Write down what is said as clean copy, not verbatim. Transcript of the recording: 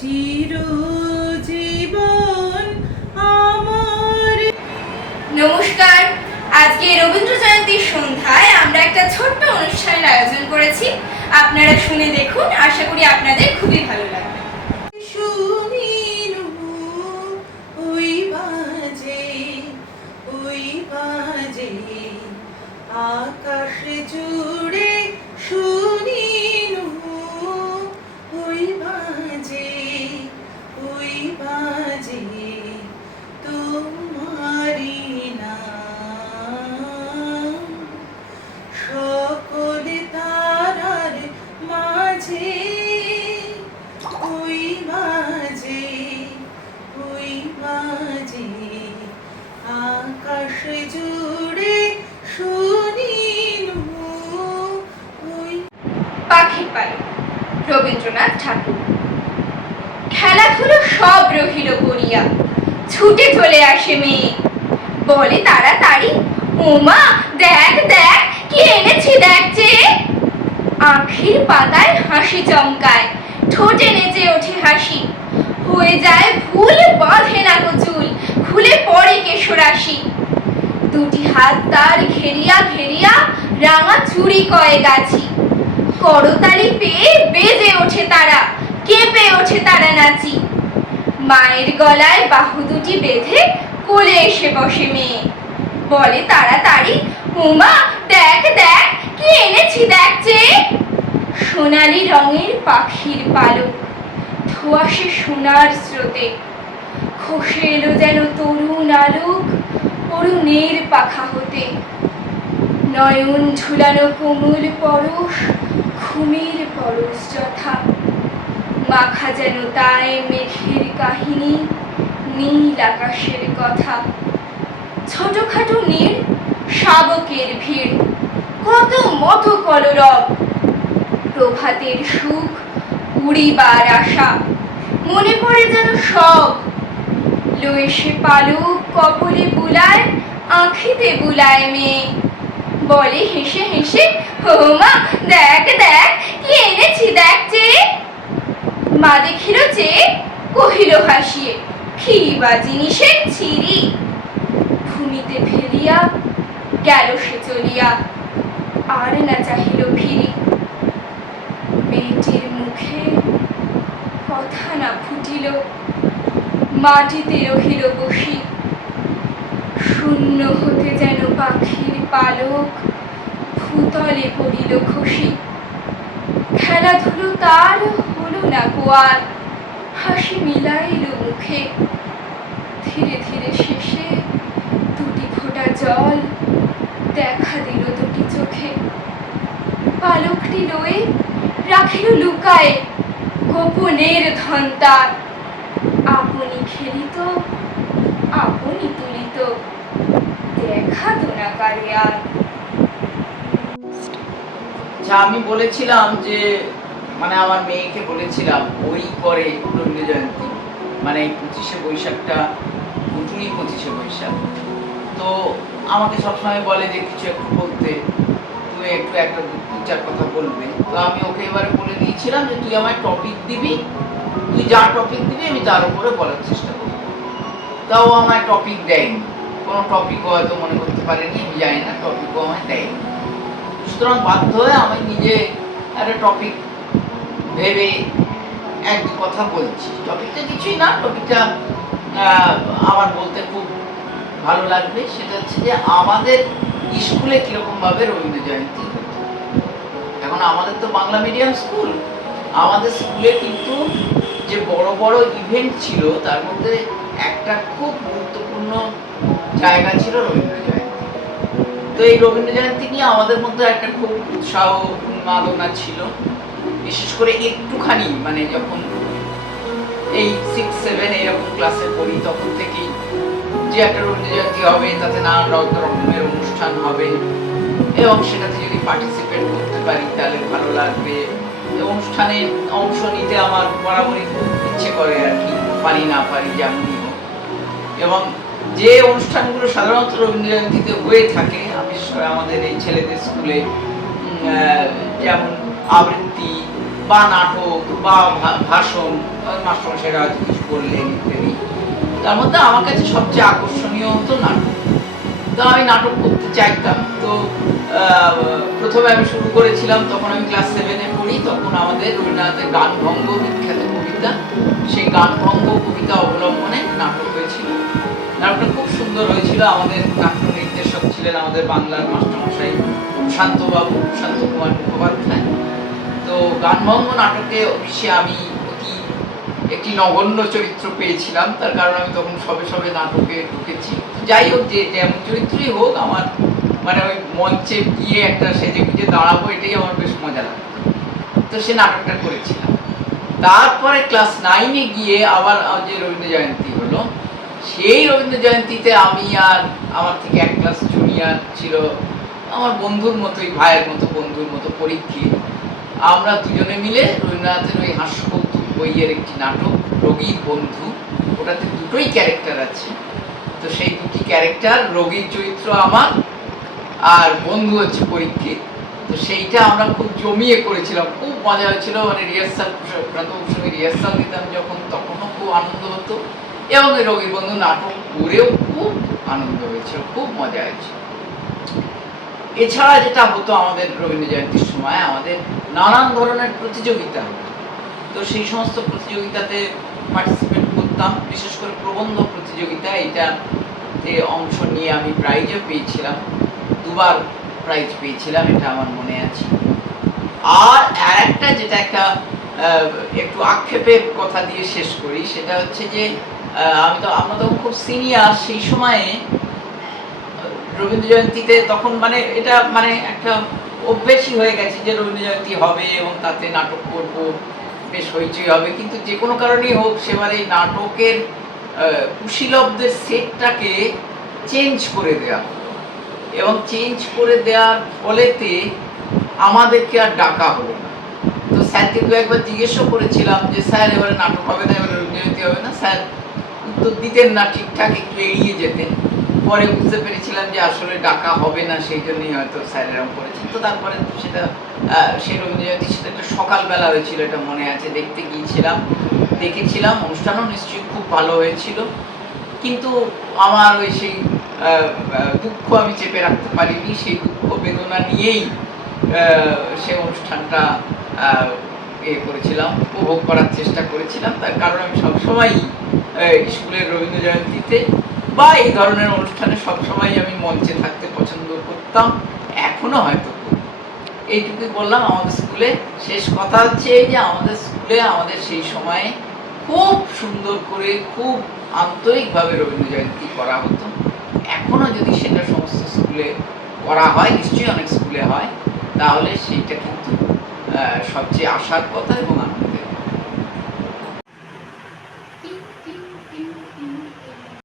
চিরজীবন আমার। নমস্কার। আজকে রবীন্দ্র জয়ন্তীর সন্ধ্যায় আমরা একটা ছোট্ট অনুষ্ঠানের আয়োজন করেছি। আপনারা শুনে দেখুন, আশা করি আপনাদের খুবই ভালো লাগবে। শুনিনু ওই বাজে আকাশ জুড়ে, শুনিনু ওই বাজে তোমারি নাম। সকলে তারার মাঝে ওই বাজে আকাশ জুড়ে, শুনিনু ওই। পাখির পালক, রবীন্দ্রনাথ ঠাকুর। খেলাধুলো সব রহিল করিয়া, ছুটে চলে আসে মেয়ে, বলে তাড়াতাড়ি, ওমা দেখ দেখ কি এনেছি দেখ যে। আখির পাতায় হাসি চমকায়, ঠোঁটে নেচে ওঠে হাসি, হয়ে যায় ভুল, বাঁধে না চুল, খুলে পড়ে কেশরাশি। দুটি হাত তার ঘেরিয়া ঘেরিয়া রাঙা চুড়ি কয়ে গাছি, করতালি পেয়ে বেজে ওঠে তারা, কেঁপে ওঠে তারা নাচি। মায়ের গলায় বাহু দুটি বেঁধে কোলে এসে বসে মেয়ে, বলে তাড়াতাড়ি, উমা দেখ দেখ কি এনেছি দেখ যে। সোনালি রঙের পাখির পালক, ধোঁয়াশে সোনার স্রোতে, খসে এলো যেন তরুণ আলোক অরুণের পাখা হতে। নয়ন ঝুলানো কোমল পরশ, ঘুমের পরশ যথা, মাখা যেন তাই মেঘের কাহিনী, নীল আকাশের কথা। ছোটখাটো নীল শাবকের ভিড়, কত মত কলরব, প্রভাতের সুখ, উড়িবার আশা, মনে পড়ে যেন সব। লয়ে সে পালক কপলে বুলায়, আঁখিতে বুলায় মেয়ে, বলে হেসে হেসে, ওমা দেখ দেখ কি এনেছি দেখ যে। মা দেখিল যে, কহিল হাসিয়ে, কি বা জিনিসের ছিরি। ভূমিতে ফেলিয়া গেল সে চলিয়া, আর না চাহিল ফিরি। মেয়েটির মুখে কথা না ফুটিল, মাটিতে রহিল বসি। শূন্য হতে যেন পাখির পালক, ভূতলে পড়িল খসি। খেলাধুলো তার হলো না গোয়ার, হাসি মিলাইল মুখে। ধীরে ধীরে শেষে দুটি ফোঁটা জল দেখা দিল দুটি চোখে। পালকটি লয়ে রাখিল লুকায়ে গোপনের ধন তার, আপনি খেলিত আপনি তুলিত, দেখা তো না কারে আর। আমি বলেছিলাম যে মানে আমার মেয়েকে বলেছিলাম ওই করে রবীন্দ্র জয়ন্তী, মানে 25শে বৈশাখটা পুটুলি 25শে বৈশাখ। তো আমাকে সবসময় বলে যে কিছু একটু বলতে, তুমি একটু একটা দু চার কথা বলবে। তো আমি ওকে এবারে বলে দিয়েছিলাম যে তুই আমায় টপিক দিবি, তুই যা টপিক দিবি আমি তার উপরে বলার চেষ্টা করব। তাও আমায় টপিক দেয়নি, কোনো টপিকও হয়তো মনে করতে পারেনি, আমি জানি না, টপিকও আমায় দেয়নি। সুতরাং বাধ্য হয়ে আমি নিজে একটা টপিক ভেবে এক দু কথা বলছি। টপিকটা কিছুই না, টপিকটা আমার বলতে খুব ভালো লাগবে। সেটা হচ্ছে যে আমাদের স্কুলে কীরকমভাবে রবীন্দ্র জয়ন্তী হতো। এখন আমাদের তো বাংলা মিডিয়াম স্কুল, আমাদের স্কুলে কিন্তু যে বড় বড় ইভেন্ট ছিল তার মধ্যে একটা খুব গুরুত্বপূর্ণ জায়গা ছিল রবীন্দ্র জয়ন্তী। তো এই রবীন্দ্র জয়ন্তী নিয়ে আমাদের মধ্যে একটা খুব উৎসাহ উন্মাদনা ছিল। বিশেষ করে একটুখানি মানে যখন এই 6-7 এরকম ক্লাসে পড়ি তখন থেকেই যে একটা রবীন্দ্র জয়ন্তী হবে, তাতে নানান রকমের অনুষ্ঠান হবে এবং সেটাতে যদি পার্টিসিপেট করতে পারি তাহলে ভালো লাগবে। অনুষ্ঠানে অংশ নিতে আমার বরাবরই খুব ইচ্ছে করে আর কি, পারি না পারি যেমনই হোক। এবং যে অনুষ্ঠানগুলো সাধারণত রবীন্দ্র জয়ন্তীতে হয়ে থাকে, বিশেষ করে আমাদের এই ছেলেদের স্কুলে, যেমন আবৃত্তি বা নাটক বা ভাষণ মাস্টারমশাইরা হয়তো কিছু বললেন ইত্যাদি। তার মধ্যে আমার কাছে সবচেয়ে আকর্ষণীয় হতো নাটক। তো আমি নাটক করতে চাইতাম। তো প্রথমে আমি শুরু করেছিলাম, তখন আমি ক্লাস 7-এ পড়ি। তখন আমাদের রবীন্দ্রনাথের গানভঙ্গ বিখ্যাত কবিতা, সেই গানভঙ্গ কবিতা অবলম্বনে নাটক হয়েছিল। নাটকটা খুব সুন্দর হয়েছিল। আমাদের নাট্য নির্দেশক ছিলেন আমাদের বাংলার মাস্টারমশাই প্রশান্ত কুমার মুখোপাধ্যায়। তো গানভঙ্গ নাটকে অবশ্যই আমি একটি নগণ্য চরিত্র পেয়েছিলাম। তার কারণ আমি তখন সবে সবে নাটকে ঢুকেছি। যাই হোক, যে যেমন চরিত্রই হোক, আমার মানে ওই মঞ্চে গিয়ে একটা সেজে গুজে দাঁড়াবো, এটাই আমার বেশ মজা লাগতো। তো সে নাটকটা করেছিলাম। তারপরে ক্লাস 9-এ গিয়ে আবার যে রবীন্দ্র জয়ন্তী হলো, সেই রবীন্দ্র জয়ন্তীতে আমি আর আমার থেকে এক ক্লাস জুনিয়র ছিল আমার বন্ধুর মতোই, ভাইয়ের মতো বন্ধুর মতো পরীক্ষিত, আমরা দুজনে মিলে রবীন্দ্রনাথের ওই হাস্যকৌতুক বইয়ের একটি নাটক রোগীর বন্ধু, ওটাতে দুটোই ক্যারেক্টার আছে। তো সেই দুটি ক্যারেক্টার, রোগীর চরিত্র আমার আর বন্ধু হচ্ছে পরীক্ষিত। তো সেইটা আমরা খুব জমিয়ে করেছিলাম, খুব মজা হয়েছিল। মানে রিহার্সাল, প্রাথমিক সঙ্গে রিহার্সাল দিতাম যখন, তখনও খুব আনন্দ হতো। এবং ওই রোগীর বন্ধু নাটক করেও খুব আনন্দ হয়েছিল, খুব মজা হয়েছিল। এছাড়া যেটা হতো আমাদের রবীন্দ্র জয়ন্তীর সময়, আমাদের নানান ধরনের প্রতিযোগিতা হতো। তো সেই সমস্ত প্রতিযোগিতাতে পার্টিসিপেট করতাম, বিশেষ করে প্রবন্ধ প্রতিযোগিতা। এটাতে অংশ নিয়ে আমি প্রাইজও পেয়েছিলাম, 2বার প্রাইজ পেয়েছিলাম, এটা আমার মনে আছে। আর একটা যেটা একটা একটু আক্ষেপের কথা দিয়ে শেষ করি, সেটা হচ্ছে যে আমরা তখন খুব সিনিয়র। সেই সময়ে রবীন্দ্র জয়ন্তীতে তখন মানে এটা মানে একটা অভ্যেসই হয়ে গেছে যে রবীন্দ্র জয়ন্তী হবে এবং তাতে নাটক করব, বেশ হইচই হবে। কিন্তু যে কোনো কারণেই হোক, সেবার এই নাটকের কুশীলবদের সেটটাকে চেঞ্জ করে দেওয়া হলো, এবং চেঞ্জ করে দেওয়ার ফলেতে আমাদেরকে আর ডাকা হলো না। তো স্যারকে দু একবার জিজ্ঞেসও করেছিলাম যে স্যার এবারে নাটক হবে না, এবারে রবীন্দ্র জয়ন্তী হবে না। স্যার উত্তর দিতেন না, ঠিকঠাক একটু এড়িয়ে যেতেন। পরে বুঝতে পেরেছিলাম যে আসলে ডাকা হবে না, সেই জন্যই হয়তো স্যার এরকম করেছেন। তো তারপরে সেটা সেই রবীন্দ্র জয়ন্তী, সেটা একটা সকালবেলা হয়েছিল, এটা মনে আছে। দেখতে গিয়েছিলাম, দেখেছিলাম, অনুষ্ঠানও নিশ্চয়ই খুব ভালো হয়েছিল। কিন্তু আমার ওই সেই দুঃখ আমি চেপে রাখতে পারিনি। সেই দুঃখ বেদনা নিয়েই সেই অনুষ্ঠানটা করেছিলাম, উপভোগ করার চেষ্টা করেছিলাম। তার কারণ আমি সবসময় স্কুলের রবীন্দ্র জয়ন্তীতে বা এই ধরনের অনুষ্ঠানে সবসময় আমি মঞ্চে থাকতে পছন্দ করতাম, এখনো হয়তো করি। এইটুকুই বললাম। আমাদের স্কুলে শেষ কথা হচ্ছে এই যে আমাদের স্কুলে আমাদের সেই সময়ে খুব সুন্দর করে, খুব আন্তরিকভাবে রবীন্দ্র জয়ন্তী করা হতো। এখনো যদি সেটা সমস্ত স্কুলে করা হয়, নিশ্চয়ই অনেক স্কুলে হয়, তাহলে সেইটা কিন্তু সবচেয়ে আশার কথা এবং